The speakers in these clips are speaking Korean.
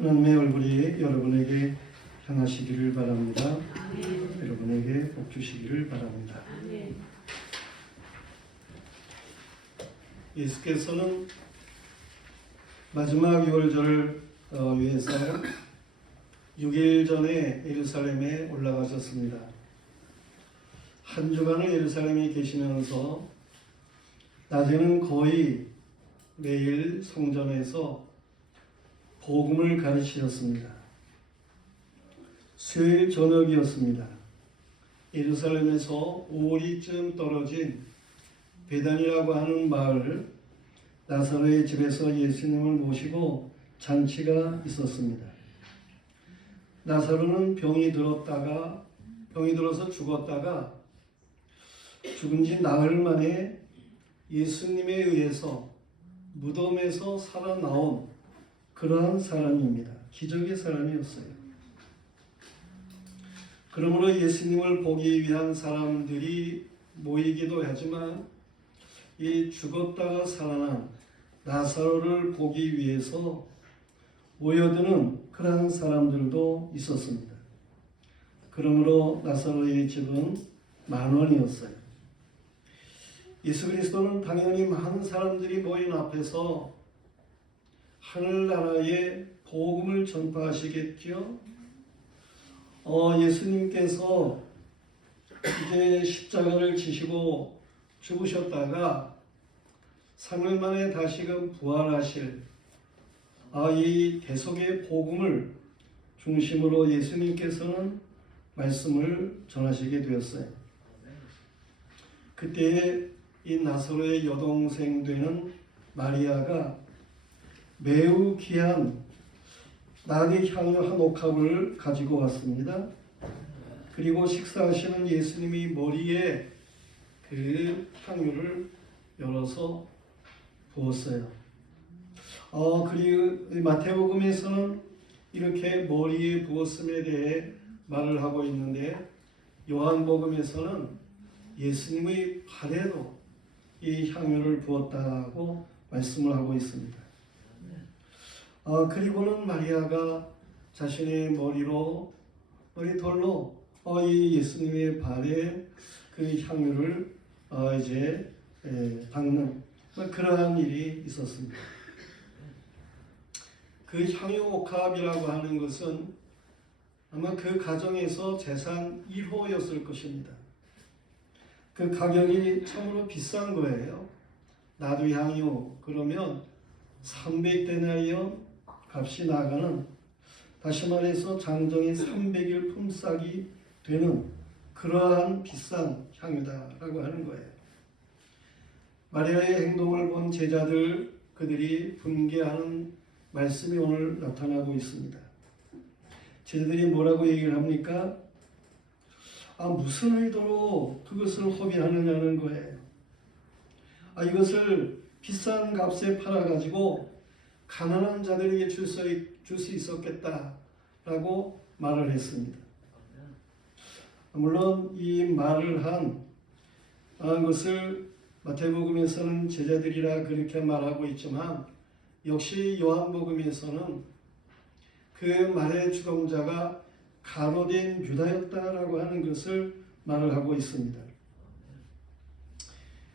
하나님의 얼굴이 여러분에게 향하시기를 바랍니다. 아멘. 여러분에게 복 주시기를 바랍니다. 아멘. 예수께서는 마지막 유월절을 위해서 6일 전에 예루살렘에 올라가셨습니다. 한 주간을 예루살렘에 계시면서 낮에는 거의 매일 성전에서 복음을 가르치셨습니다. 수요일 저녁이었습니다. 예루살렘에서 5리쯤 떨어진 베단이라고 하는 마을 나사로의 집에서 예수님을 모시고 잔치가 있었습니다. 나사로는 병이 들어서 죽었다가 죽은 지 나흘 만에 예수님에 의해서 무덤에서 살아나온 그러한 사람입니다. 기적의 사람이었어요. 그러므로 예수님을 보기 위한 사람들이 모이기도 하지만 이 죽었다가 살아난 나사로를 보기 위해서 모여드는 그러한 사람들도 있었습니다. 그러므로 나사로의 집은 만원이었어요. 예수 그리스도는 당연히 많은 사람들이 모인 앞에서 하늘나라의 복음을 전파하시겠죠. 예수님께서 이제 십자가를 지시고 죽으셨다가 3일 만에 다시금 부활하실 이 대속의 복음을 중심으로 예수님께서는 말씀을 전하시게 되었어요. 그때 이 나사로의 여동생 되는 마리아가 매우 귀한 나대 향유 한 옥합을 가지고 왔습니다. 그리고 식사하시는 예수님이 머리에 그 향유를 열어서 부었어요. 그리고 마태복음에서는 이렇게 머리에 부었음에 대해 말을 하고 있는데 요한복음에서는 예수님의 발에도 이 향유를 부었다고 말씀을 하고 있습니다. 그리고는 마리아가 자신의 머리털로 이 예수님의 발에 그 향유를 이제 닦는 그러한 일이 있었습니다. 그 향유 옥합이라고 하는 것은 아마 그 가정에서 재산 1호였을 것입니다. 그 가격이 참으로 비싼 거예요. 나도 향유 그러면 300데나리온 값이 나가는, 다시 말해서 장정이 300일 품삯이 되는 그러한 비싼 향유다라고 하는 거예요. 마리아의 행동을 본 제자들 그들이 분개하는 말씀이 오늘 나타나고 있습니다. 제자들이 뭐라고 얘기를 합니까? 무슨 의도로 그것을 허비하느냐는 거예요. 이것을 비싼 값에 팔아가지고 가난한 자들에게 줄 수 있었겠다라고 말을 했습니다. 물론 이 말을 한 것을 마태복음에서는 제자들이라 그렇게 말하고 있지만 역시 요한복음에서는 그 말의 주동자가 가로된 유다였다라고 하는 것을 말을 하고 있습니다.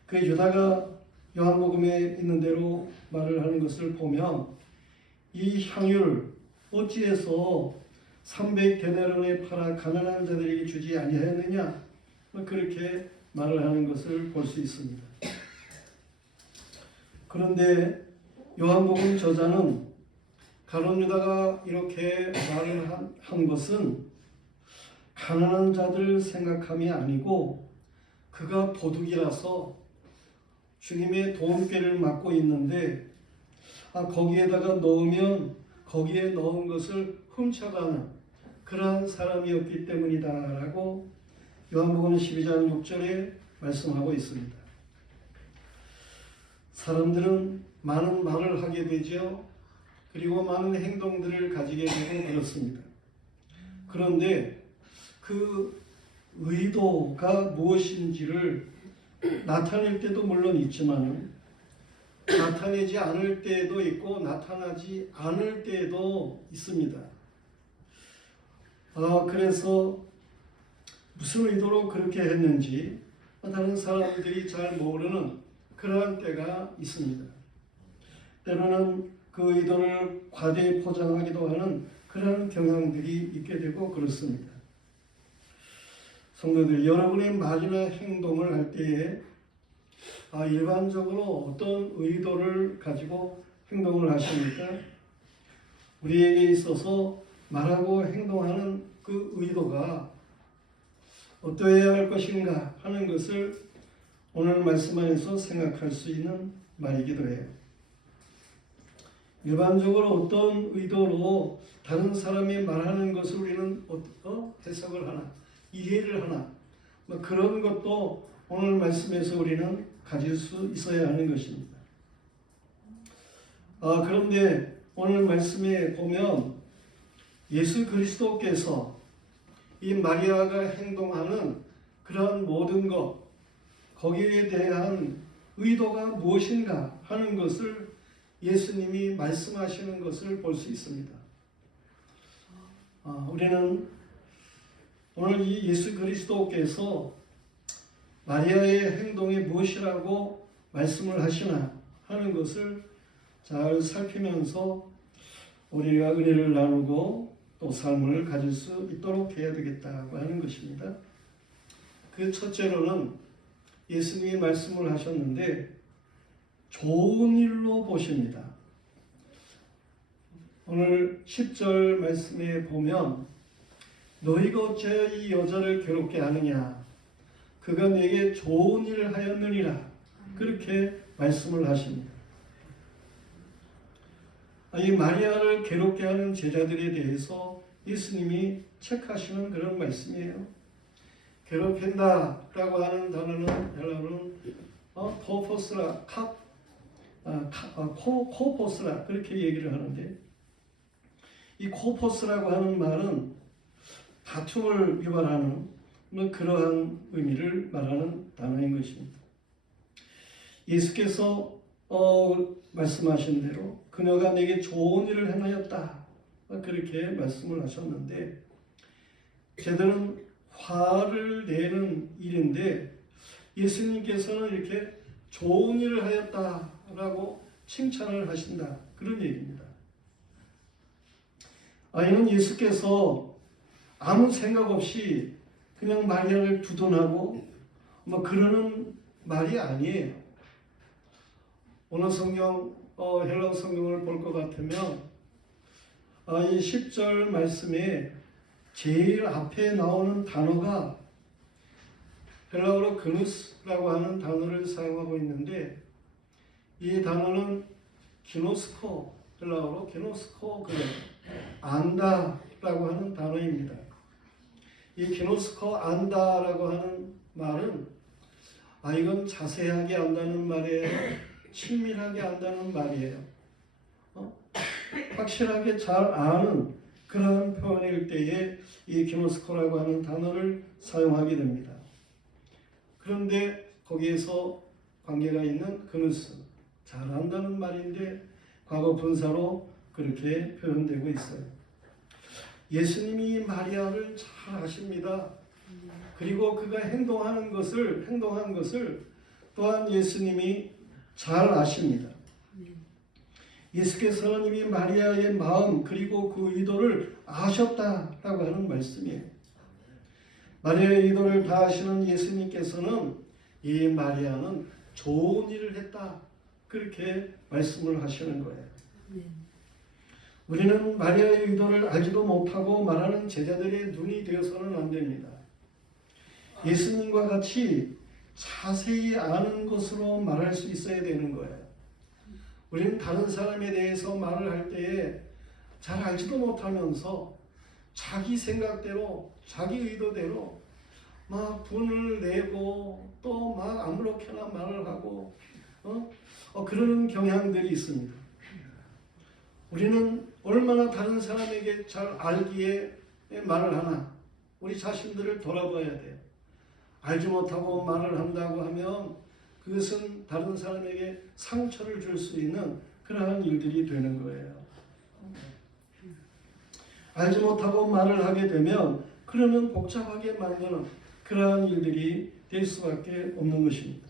그 유다가 요한복음에 있는 대로 말을 하는 것을 보면 이 향유를 어찌해서 300데나리온에 팔아 가난한 자들에게 주지 아니하였느냐 그렇게 말을 하는 것을 볼 수 있습니다. 그런데 요한복음 저자는 가룟 유다가 이렇게 말을 한 것은 가난한 자들 생각함이 아니고 그가 도둑이라서 주님의 도움깨를 맡고 있는데 거기에다가 넣으면 거기에 넣은 것을 훔쳐가는 그러한 사람이었기 때문이다라고 요한복음 12장 6절에 말씀하고 있습니다. 사람들은 많은 말을 하게 되죠. 그리고 많은 행동들을 가지게 되고 그렇습니다. 그런데 그 의도가 무엇인지를 나타낼 때도 물론 있지만 나타내지 않을 때도 있고 나타나지 않을 때도 있습니다. 그래서 무슨 의도로 그렇게 했는지 다른 사람들이 잘 모르는 그러한 때가 있습니다. 때로는 그 의도를 과대히 포장하기도 하는 그런 경향들이 있게 되고 그렇습니다. 성도들, 여러분의 말이나 행동을 할 때에 일반적으로 어떤 의도를 가지고 행동을 하십니까? 우리에게 있어서 말하고 행동하는 그 의도가 어떠해야 할 것인가 하는 것을 오늘 말씀 안에서 생각할 수 있는 말이기도 해요. 일반적으로 어떤 의도로 다른 사람이 말하는 것을 우리는 해석을 하나, 이해를 하나, 그런 것도 오늘 말씀에서 우리는 가질 수 있어야 하는 것입니다. 그런데 오늘 말씀에 보면 예수 그리스도께서 이 마리아가 행동하는 그런 모든 것, 거기에 대한 의도가 무엇인가 하는 것을 예수님이 말씀하시는 것을 볼 수 있습니다. 우리는 오늘 이 예수 그리스도께서 마리아의 행동이 무엇이라고 말씀을 하시나 하는 것을 잘 살피면서 우리가 은혜를 나누고 또 삶을 가질 수 있도록 해야 되겠다고 하는 것입니다. 그 첫째로는 예수님이 말씀을 하셨는데 좋은 일로 보십니다. 오늘 10절 말씀에 보면 너희가 어찌하여 이 여자를 괴롭게 하느냐 그가 내게 좋은 일을 하였느니라 그렇게 말씀을 하십니다. 이 마리아를 괴롭게 하는 제자들에 대해서 예수님이 체크하시는 그런 말씀이에요. 괴롭힌다라고 하는 단어는 헬라어는 포포스라, 코포스라 그렇게 얘기를 하는데 이 코포스라고 하는 말은 다툼을 유발하는 그러한 의미를 말하는 단어인 것입니다. 예수께서 말씀하신 대로 그녀가 내게 좋은 일을 행하였다 그렇게 말씀을 하셨는데 제들은 화를 내는 일인데 예수님께서는 이렇게 좋은 일을 하였다라고 칭찬을 하신다 그런 얘기입니다. 이는 예수께서 아무 생각 없이 그냥 마리아를 두둔하고 그러는 말이 아니에요. 오늘 성경 헬라어 성경을 볼 것 같으면 이 10절 말씀에 제일 앞에 나오는 단어가 헬라어로 그누스라고 하는 단어를 사용하고 있는데 이 단어는 기노스코, 헬라어로 기노스코 안다라고 하는 단어입니다. 이 기노스코 안다라고 하는 말은 이건 자세하게 안다는 말이에요. 친밀하게 안다는 말이에요. 확실하게 잘 아는 그러한 표현일 때에 이 기노스코라고 하는 단어를 사용하게 됩니다. 그런데 거기에서 관계가 있는 그누스, 잘 안다는 말인데 과거 분사로 그렇게 표현되고 있어요. 예수님이 마리아를 잘 아십니다. 그리고 그가 행동한 것을 또한 예수님이 잘 아십니다. 예수께서는 이미 마리아의 마음 그리고 그 의도를 아셨다라고 하는 말씀이에요. 마리아의 의도를 다 아시는 예수님께서는 이 마리아는 좋은 일을 했다 그렇게 말씀을 하시는 거예요. 우리는 마리아의 의도를 알지도 못하고 말하는 제자들의 눈이 되어서는 안 됩니다. 예수님과 같이 자세히 아는 것으로 말할 수 있어야 되는 거예요. 우리는 다른 사람에 대해서 말을 할 때에 잘 알지도 못하면서 자기 생각대로 자기 의도대로 막 분을 내고 또 막 아무렇게나 말을 하고 그러는 경향들이 있습니다. 우리는 얼마나 다른 사람에게 잘 알기에 말을 하나 우리 자신들을 돌아봐야 돼요. 알지 못하고 말을 한다고 하면 그것은 다른 사람에게 상처를 줄 수 있는 그러한 일들이 되는 거예요. 알지 못하고 말을 하게 되면 그러면 복잡하게 만드는 그러한 일들이 될 수밖에 없는 것입니다.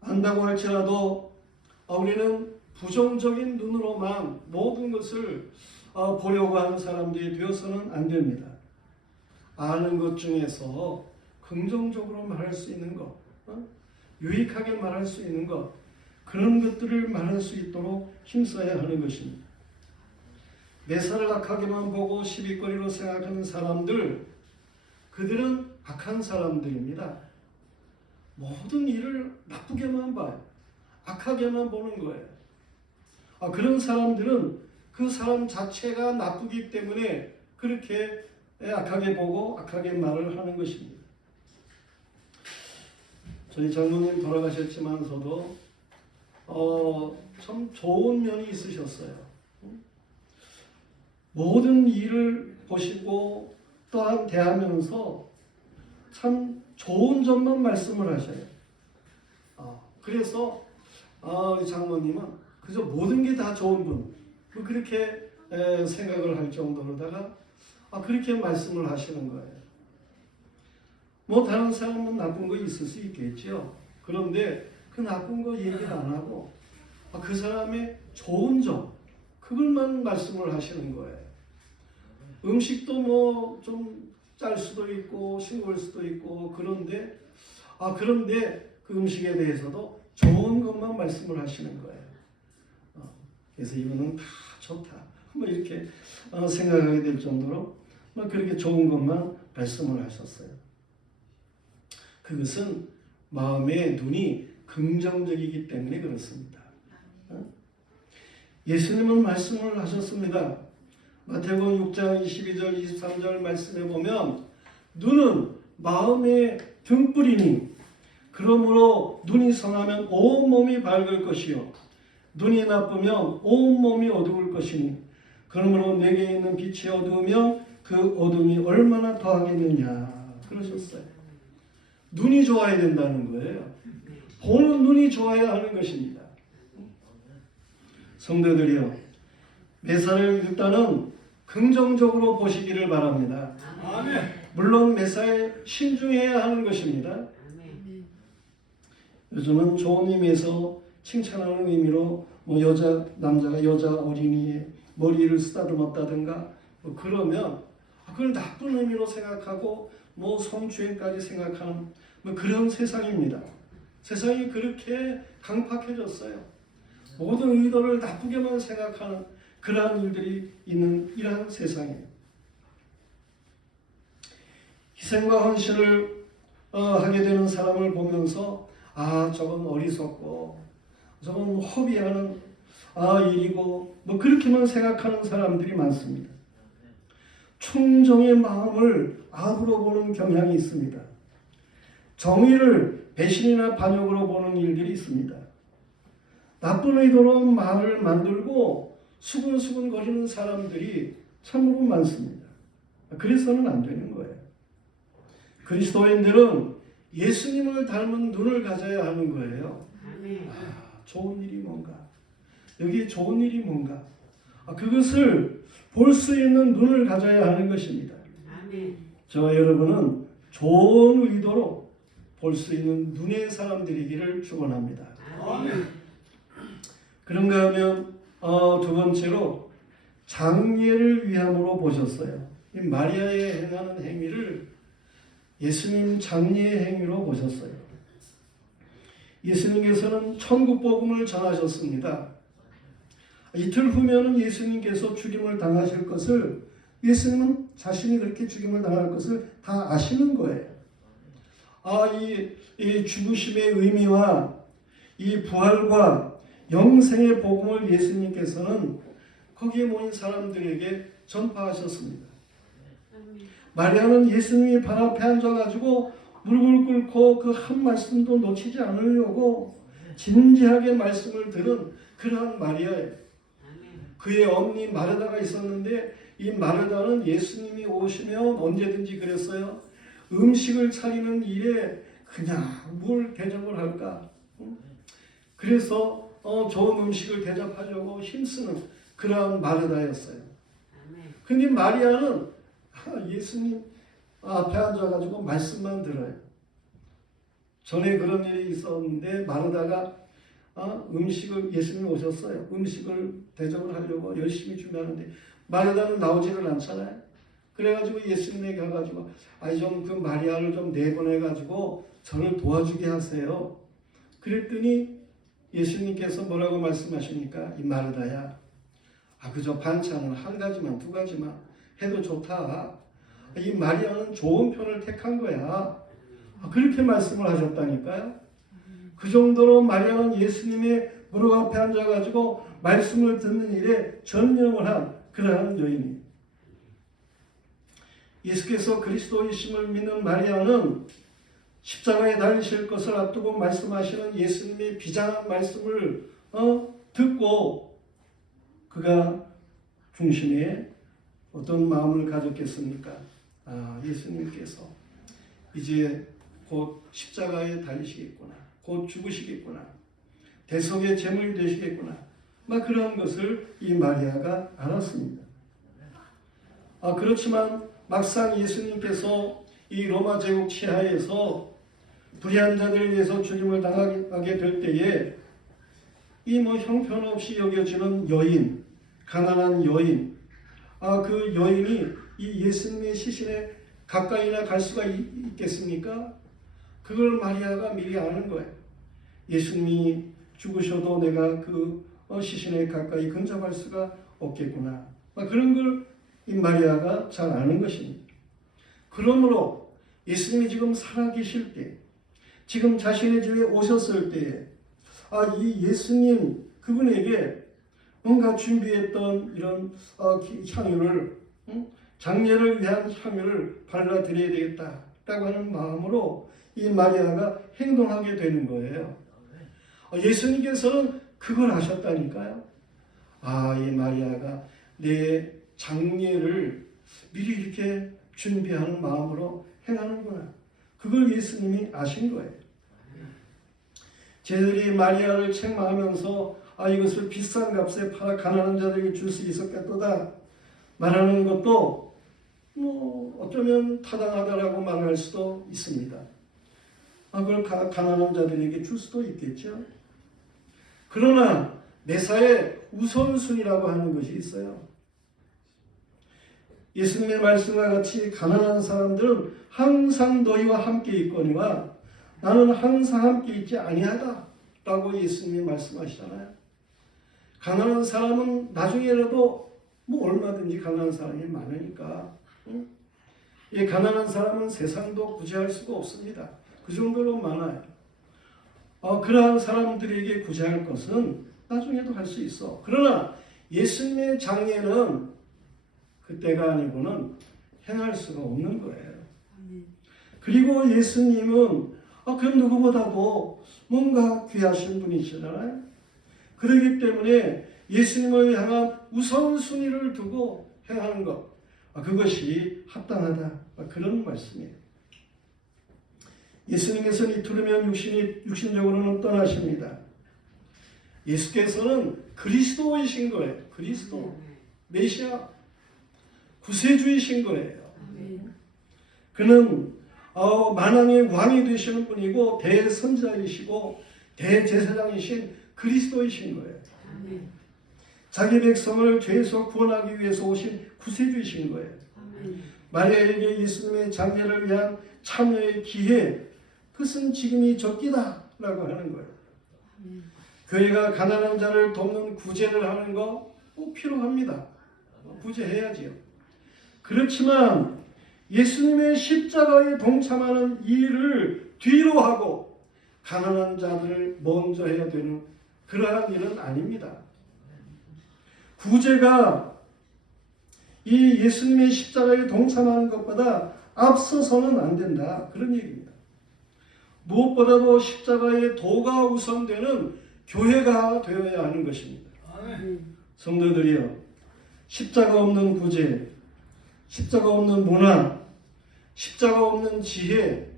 안다고 할지라도 우리는 부정적인 눈으로만 모든 것을 보려고 하는 사람들이 되어서는 안 됩니다. 아는 것 중에서 긍정적으로 말할 수 있는 것, 유익하게 말할 수 있는 것, 그런 것들을 말할 수 있도록 힘써야 하는 것입니다. 매사를 악하게만 보고 시비거리로 생각하는 사람들, 그들은 악한 사람들입니다. 모든 일을 나쁘게만 봐요. 악하게만 보는 거예요. 그런 사람들은 그 사람 자체가 나쁘기 때문에 그렇게 악하게 보고 악하게 말을 하는 것입니다. 저희 장모님 돌아가셨지만서도 참 좋은 면이 있으셨어요. 모든 일을 보시고 또한 대하면서 참 좋은 점만 말씀을 하셔요. 그래서 우리 장모님은 그저 모든 게 다 좋은 분, 그렇게 생각을 할 정도로다가 그렇게 말씀을 하시는 거예요. 뭐 다른 사람은 나쁜 거 있을 수 있겠죠. 그런데 그 나쁜 거 얘기를 안 하고 그 사람의 좋은 점, 그걸만 말씀을 하시는 거예요. 음식도 뭐 좀 짤 수도 있고 싱거울 수도 있고 그런데 그 음식에 대해서도 좋은 것만 말씀을 하시는 거예요. 그래서 이거는 다 좋다. 뭐 이렇게 생각하게 될 정도로 그렇게 좋은 것만 말씀을 하셨어요. 그것은 마음의 눈이 긍정적이기 때문에 그렇습니다. 예수님은 말씀을 하셨습니다. 마태복음 6장 22절 23절 말씀에 보면 눈은 마음의 등불이니 그러므로 눈이 선하면 온 몸이 밝을 것이요 눈이 나쁘면 온 몸이 어두울 것이니 그러므로 내게 있는 빛이 어두우면 그 어둠이 얼마나 더하겠느냐 그러셨어요. 눈이 좋아야 된다는 거예요. 보는 눈이 좋아야 하는 것입니다. 성도들이요, 매사를 일단은 긍정적으로 보시기를 바랍니다. 아멘. 물론 매사에 신중해야 하는 것입니다. 아멘. 요즘은 좋은 의미에서 칭찬하는 의미로 뭐 남자가 여자 어린이의 머리를 쓰다듬었다든가 그러면 그걸 나쁜 의미로 생각하고 뭐 성추행까지 생각하는 그런 세상입니다. 세상이 그렇게 강팍해졌어요. 모든 의도를 나쁘게만 생각하는 그러한 일들이 있는 이러한 세상이에요. 희생과 헌신을 하게 되는 사람을 보면서 저건 어리석고 저건 허비하는 일이고 그렇게만 생각하는 사람들이 많습니다. 충정의 마음을 악으로 보는 경향이 있습니다. 정의를 배신이나 반역으로 보는 일들이 있습니다. 나쁜 의도로 말을 만들고 수근수근 거리는 사람들이 참으로 많습니다. 그래서는 안 되는 거예요. 그리스도인들은 예수님을 닮은 눈을 가져야 하는 거예요. 좋은 일이 뭔가, 여기 좋은 일이 뭔가, 그것을 볼 수 있는 눈을 가져야 하는 것입니다. 저와 여러분은 좋은 의도로 볼 수 있는 눈의 사람들이기를 축원합니다. 그런가 하면 두 번째로 장례를 위함으로 보셨어요. 이 마리아의 행하는 행위를 예수님 장례의 행위로 보셨어요. 예수님께서는 천국 복음을 전하셨습니다. 이틀 후면은 예수님께서 죽임을 당하실 것을 예수님은 자신이 그렇게 죽임을 당할 것을 다 아시는 거예요. 이 죽으심의 의미와 이 부활과 영생의 복음을 예수님께서는 거기에 모인 사람들에게 전파하셨습니다. 마리아는 예수님이 발 앞에 앉아가지고 무릎을 꿇고 그 한 말씀도 놓치지 않으려고 진지하게 말씀을 들은 그러한 마리아예요. 그의 언니 마르다가 있었는데 이 마르다는 예수님이 오시면 언제든지 그랬어요. 음식을 차리는 일에 그냥 뭘 대접을 할까? 그래서 좋은 음식을 대접하려고 힘쓰는 그러한 마르다였어요. 근데 마리아는 예수님 앞에 앉아가지고 말씀만 들어요. 전에 그런 일이 있었는데 마르다가 음식을, 예수님이 오셨어요. 음식을 대접을 하려고 열심히 준비하는데 마르다는 나오지를 않잖아요. 그래가지고 예수님에게 가가지고 좀 그 마리아를 좀 내보내가지고 저를 도와주게 하세요. 그랬더니 예수님께서 뭐라고 말씀하십니까? 이 마르다야, 그저 반찬은 한 가지만 두 가지만 해도 좋다. 이 마리아는 좋은 편을 택한 거야. 그렇게 말씀을 하셨다니까요. 그 정도로 마리아는 예수님의 무릎 앞에 앉아가지고 말씀을 듣는 일에 전념을 한 그러한 여인이에요. 예수께서 그리스도이심을 믿는 마리아는 십자가에 달리실 것을 앞두고 말씀하시는 예수님의 비장한 말씀을 듣고 그가 중심에 어떤 마음을 가졌겠습니까? 예수님께서 이제 곧 십자가에 달리시겠구나. 곧 죽으시겠구나. 대속의 제물이 되시겠구나. 그런 것을 이 마리아가 알았습니다. 그렇지만 막상 예수님께서 이 로마 제국 치하에서 불의한 자들을 위해서 죽임을 당하게 될 때에 이 형편없이 여겨지는 여인, 가난한 여인, 그 여인이 이 예수님의 시신에 가까이나 갈 수가 있겠습니까? 그걸 마리아가 미리 아는 거예요. 예수님이 죽으셔도 내가 그 시신에 가까이 근접할 수가 없겠구나. 그런 걸 이 마리아가 잘 아는 것입니다. 그러므로 예수님이 지금 살아계실 때, 지금 자신의 집에 오셨을 때에 이 예수님 그분에게 뭔가 준비했던 이런 향유를, 장례를 위한 향유를 발라드려야 되겠다라고 하는 마음으로 이 마리아가 행동하게 되는 거예요. 예수님께서는 그걸 하셨다니까요. 이 마리아가 내 장례를 미리 이렇게 준비하는 마음으로 행하는구나. 그걸 예수님이 아신 거예요. 쟤들이 마리아를 책망하면서 이것을 비싼 값에 팔아 가난한 자들에게 줄 수 있었겠도다 말하는 것도 어쩌면 타당하다라고 말할 수도 있습니다. 그걸 가난한 자들에게 줄 수도 있겠죠. 그러나 매사에 우선순위라고 하는 것이 있어요. 예수님의 말씀과 같이 가난한 사람들은 항상 너희와 함께 있거니와 나는 항상 함께 있지 아니하다 라고 예수님이 말씀하시잖아요. 가난한 사람은 나중에라도 얼마든지 가난한 사람이 많으니까 가난한 사람은 세상도 구제할 수가 없습니다. 그 정도로 많아요. 그러한 사람들에게 구제할 것은 나중에도 할 수 있어. 그러나 예수님의 장례는 그때가 아니고는 행할 수가 없는 거예요. 그리고 예수님은 그 누구보다도 뭔가 귀하신 분이시잖아요. 그렇기 때문에 예수님을 향한 우선순위를 두고 행하는 것, 그것이 합당하다. 그런 말씀이에요. 예수님께서는 이투르면 육신적으로는 떠나십니다. 예수께서는 그리스도이신 거예요. 그리스도, 메시아, 구세주이신 거예요. 그는 만왕의 왕이 되시는 분이고 대선자이시고 대제사장이신 그리스도이신 거예요. 자기 백성을 죄에서 구원하기 위해서 오신 구세주이신 거예요. 마리아에게 예수님의 장례를 위한 참여의 기회, 그것은 지금이 적기다 라고 하는 거예요. 교회가 가난한 자를 돕는 구제를 하는 거 필요합니다. 구제해야지요. 그렇지만 예수님의 십자가에 동참하는 일을 뒤로 하고 가난한 자들을 먼저 해야 되는 그러한 일은 아닙니다. 구제가 이 예수님의 십자가에 동참하는 것보다 앞서서는 안 된다. 그런 얘기입니다. 무엇보다도 십자가의 도가 우선되는 교회가 되어야 하는 것입니다. 성도들이여, 십자가 없는 구제, 십자가 없는 문화, 십자가 없는 지혜,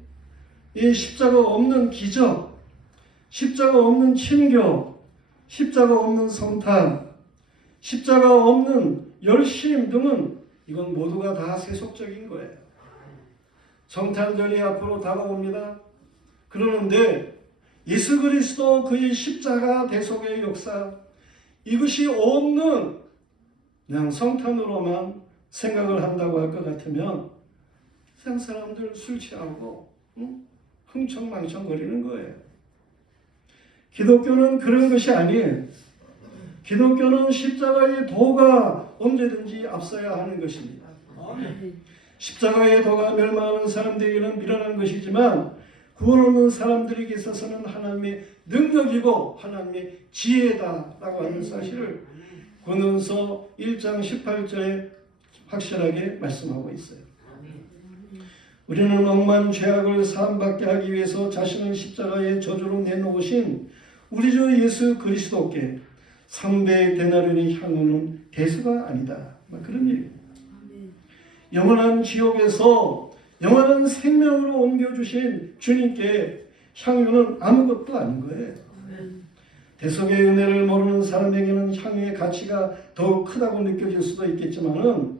이 십자가 없는 기적, 십자가 없는 친교, 십자가 없는 성탄, 십자가 없는 열심 등은 이건 모두가 다 세속적인 거예요. 성탄절이 앞으로 다가옵니다. 그러는데 예수 그리스도 그의 십자가 대속의 역사, 이것이 없는 그냥 성탄으로만 생각을 한다고 할 것 같으면 세상 사람들 술 취하고 흥청망청 거리는 거예요. 기독교는 그런 것이 아니에요. 기독교는 십자가의 도가 언제든지 앞서야 하는 것입니다. 십자가의 도가 멸망하는 사람들에게는 미련한 것이지만 구원 얻는 사람들에게 있어서는 하나님의 능력이고 하나님의 지혜다라고 하는 사실을 고린도서 1장 18절에 확실하게 말씀하고 있어요. 우리는 억만 죄악을 사함받게 하기 위해서 자신을 십자가의 저주로 내놓으신 우리 주 예수 그리스도께 300데나리온의 향유는 대수가 아니다. 그런 얘기입니다. 영원한 지옥에서 영원한 생명으로 옮겨주신 주님께 향유는 아무것도 아닌 거예요. 대속의 은혜를 모르는 사람에게는 향유의 가치가 더욱 크다고 느껴질 수도 있겠지만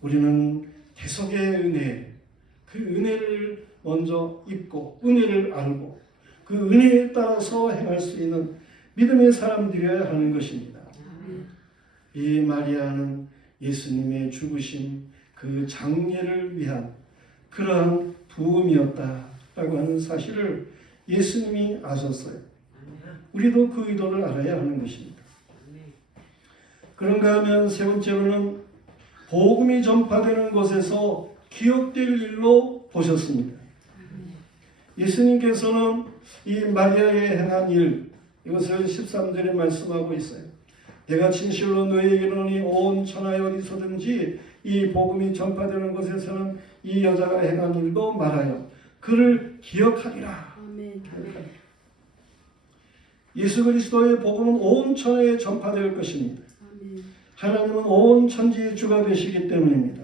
우리는 대속의 은혜, 그 은혜를 먼저 입고 은혜를 알고 그 은혜에 따라서 행할 수 있는 믿음의 사람들이어야 하는 것입니다. 이 마리아는 예수님의 죽으심 그 장례를 위한 그러한 부음이었다라고 하는 사실을 예수님이 아셨어요. 우리도 그 의도를 알아야 하는 것입니다. 그런가 하면 세 번째로는 복음이 전파되는 곳에서 기억될 일로 보셨습니다. 예수님께서는 이 마리아의 행한 일, 이것을 13절에 말씀하고 있어요. 내가 진실로 너희에게 이르노니 온 천하에 어디서든지 이 복음이 전파되는 곳에서는 이 여자가 행한 일도 말하여 그를 기억하리라. 예수 그리스도의 복음은 온 천하에 전파될 것입니다. 하나님은 온 천지의 주가 되시기 때문입니다.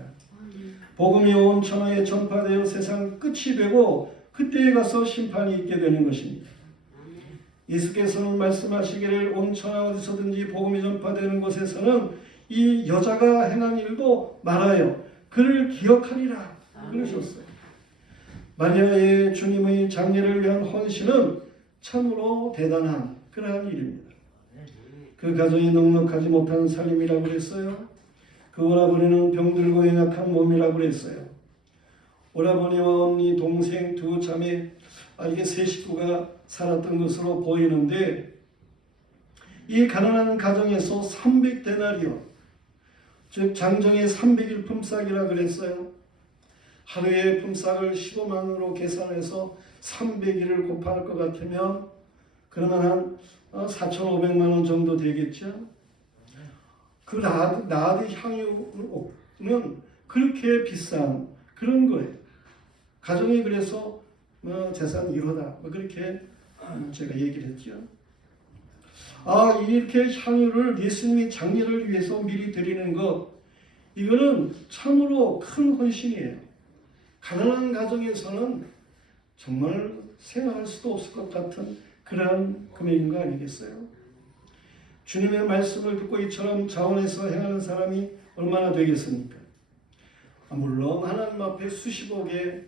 복음이 온 천하에 전파되어 세상 끝이 되고 그때에 가서 심판이 있게 되는 것입니다. 예수께서는 말씀하시기를 온 천하 어디서든지 복음이 전파되는 곳에서는 이 여자가 행한 일도 말하여 그를 기억하리라 그러셨어요. 마리아의 주님의 장례를 위한 헌신은 참으로 대단한 그러한 일입니다. 그 가정이 넉넉하지 못한 살림이라고 그랬어요. 그 오라버니는 병들고 연약한 몸이라고 그랬어요. 오라버니와 언니, 동생, 두 자매, 이게 세 식구가 살았던 것으로 보이는데 이 가난한 가정에서 300데나리온, 즉 장정의 300일 품삯이라 그랬어요. 하루의 품삯을 15만으로 계산해서 300일을 곱할 것 같으면 그러면 한 4,500만 원 정도 되겠죠. 그 나드 향유는 그렇게 비싼 그런 거예요. 가정이 그래서 재산 1호다. 그렇게 제가 얘기를 했죠. 이렇게 향유를 예수님의 장례를 위해서 미리 드리는 것, 이거는 참으로 큰 헌신이에요. 가난한 가정에서는 정말 생각할 수도 없을 것 같은 그러한 금액인 거 아니겠어요? 주님의 말씀을 듣고 이처럼 자원해서 행하는 사람이 얼마나 되겠습니까? 물론 하나님 앞에 수십억의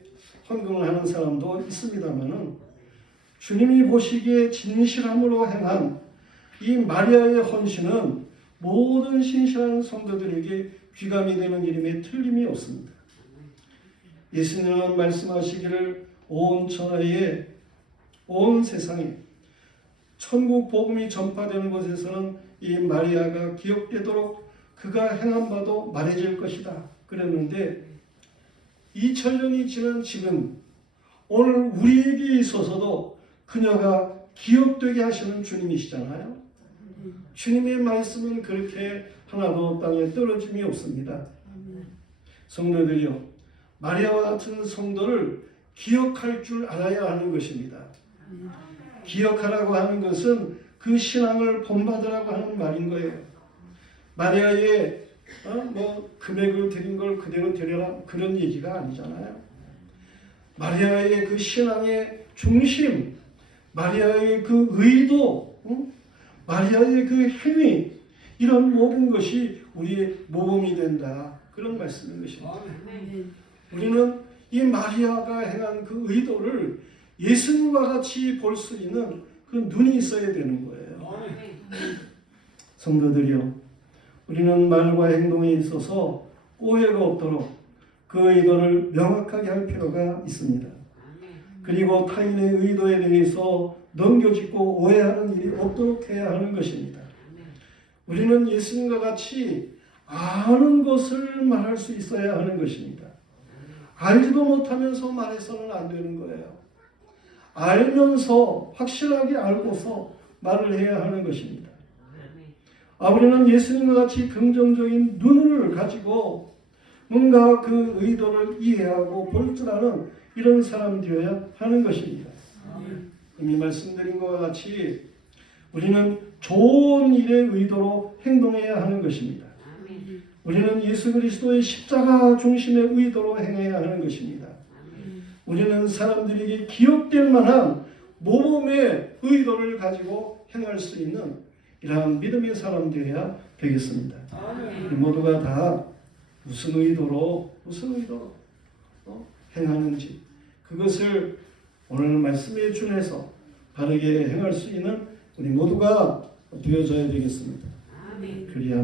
헌금을 하는 사람도 있습니다만은 주님이 보시기에 진실함으로 행한 이 마리아의 헌신은 모든 신실한 성도들에게 귀감이 되는 일임에 틀림이 없습니다. 예수님은 말씀하시기를 온 천하에 온 세상에 천국 복음이 전파되는 곳에서는 이 마리아가 기억되도록 그가 행한 바도 말해질 것이다 그랬는데 2000년이 지난 지금 오늘 우리에게 있어서도 그녀가 기억되게 하시는 주님이시잖아요. 주님의 말씀은 그렇게 하나도 땅에 떨어짐이 없습니다. 성도들이요, 마리아와 같은 성도를 기억할 줄 알아야 하는 것입니다. 기억하라고 하는 것은 그 신앙을 본받으라고 하는 말인 거예요. 마리아의 금액을 드린 걸 그대로 드려라 그런 얘기가 아니잖아요. 마리아의 그 신앙의 중심, 마리아의 그 의도, 마리아의 그 행위, 이런 모든 것이 우리의 모범이 된다. 그런 말씀인 것입니다. 우리는 이 마리아가 행한 그 의도를 예수님과 같이 볼 수 있는 그 눈이 있어야 되는 거예요. 성도들이요, 우리는 말과 행동에 있어서 오해가 없도록 그 의도를 명확하게 할 필요가 있습니다. 그리고 타인의 의도에 대해서 넘겨짚고 오해하는 일이 없도록 해야 하는 것입니다. 우리는 예수님과 같이 아는 것을 말할 수 있어야 하는 것입니다. 알지도 못하면서 말해서는 안 되는 거예요. 알면서 확실하게 알고서 말을 해야 하는 것입니다. 우리는 예수님과 같이 긍정적인 눈을 가지고 뭔가 그 의도를 이해하고 볼 줄 아는 이런 사람 되어야 하는 것입니다. 이미 말씀드린 것과 같이 우리는 좋은 일의 의도로 행동해야 하는 것입니다. 우리는 예수 그리스도의 십자가 중심의 의도로 행해야 하는 것입니다. 우리는 사람들에게 기억될 만한 모범의 의도를 가지고 행할 수 있는 이러한 믿음의 사람 되어야 되겠습니다. 우리 모두가 다 무슨 의도로 행하는지, 그것을 오늘 말씀에 준해서 바르게 행할 수 있는 우리 모두가 되어져야 되겠습니다. 그리하면